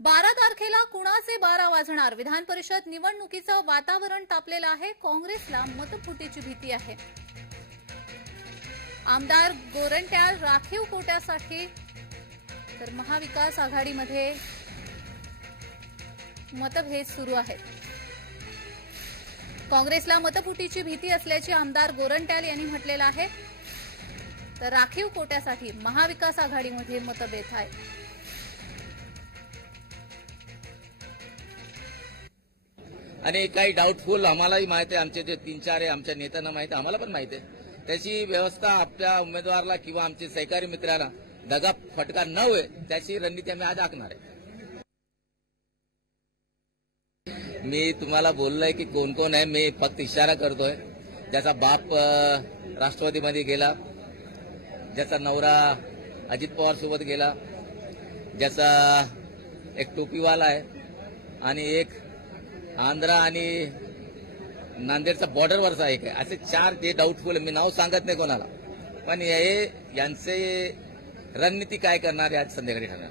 12 तारखेला कुणाचे 12 वाजणार? विधान परिषद निवडणुकीचं वातावरण तापलेलं आहे. काँग्रेसला मतफुटीची भीती आहे. आमदार गोरंट्याल राखीव कोट्यासाठी तर महाविकास आघाडीमध्ये मतभेद सुरू आहेत. काँग्रेसला मतफुटीची भीती असल्याचे आमदार गोरंट्याल यांनी म्हटलेलं आहे. तर राखीव कोट्यासाठी महाविकास आघाडीमध्ये मतभेद आहे. आणि काही डाऊटफुल आम्हालाही माहिती आहे. आमचे जे 3-4 आहे आमच्या नेत्यांना माहिती आहे, आम्हाला पण माहिती आहे. त्याची व्यवस्था आपल्या उमेदवाराला किंवा आमचे सहकारी मित्राला दगा फटका न होय त्याची रणनीती आम्ही आज आखणार आहे. मी तुम्हाला बोललोय की कोण कोण आहे. मी फक्त इशारा करतोय. ज्याचा बाप राष्ट्रवादीमध्ये गेला, ज्याचा नवरा अजित पवार सोबत गेला, ज्याचा एक टोपीवाला आहे आणि एक आंध्रा आणि नांदेडचा बॉर्डरवरचा एक आहे. असे 4 जे डाऊटफुल. मी नाव सांगत नाही कोणाला, पण यांचे रणनीती काय करणार आहे आज संध्याकाळी ठरणार.